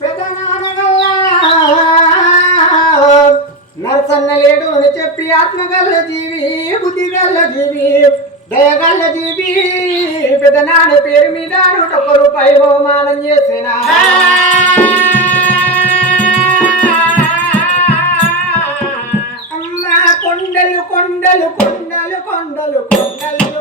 పెదనానగల్లా నరసన్న లేడు అని చెప్పి ఆత్మగల్ల జీవి బుద్ధి గల్ల జీవి దయగల్ల జీవి పెదనాన్న పేరు మీద నూట ఒక్క రూపాయి బహుమానం చేసిన. అమ్మ కొండలు కొండలు కొండలు కొండలు కొండలు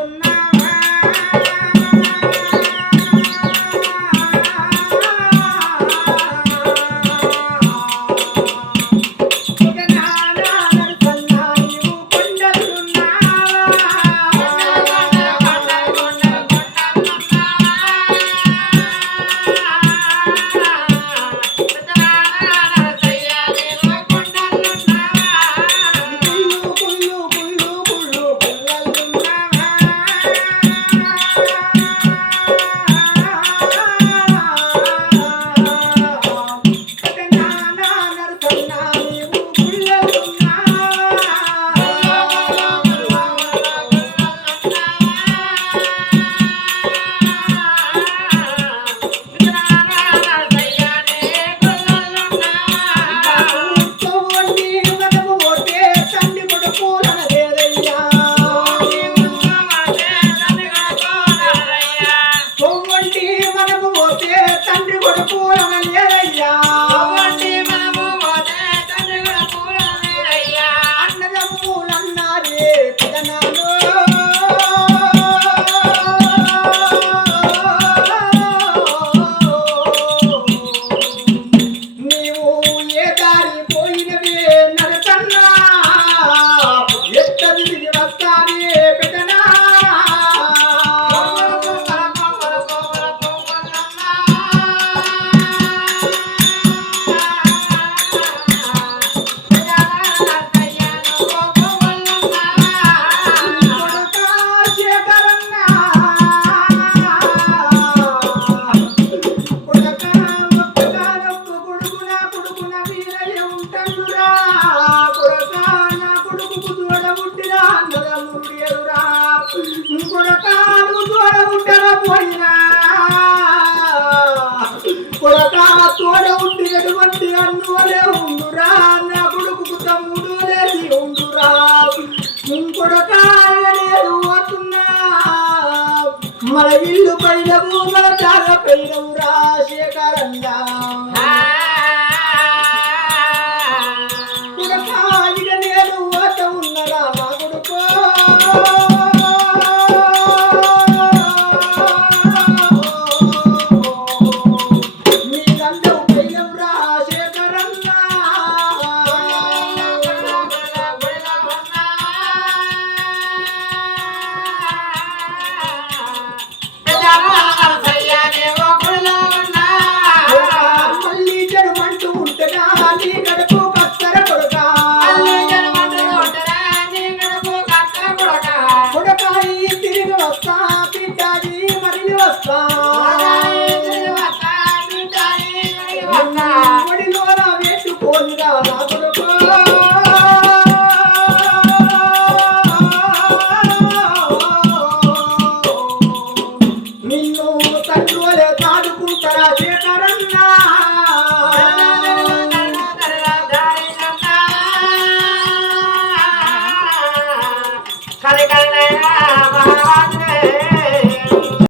four కొడుకా తోడ ఉండి ఎటువంటి అన్నులే ఉండురా? నా కొడుకు తమ్ముడు లేని ఉండురా? కొడుకా లేదు వస్తున్నా మన ఇల్లు పైన మన చాలా పైన Rasta.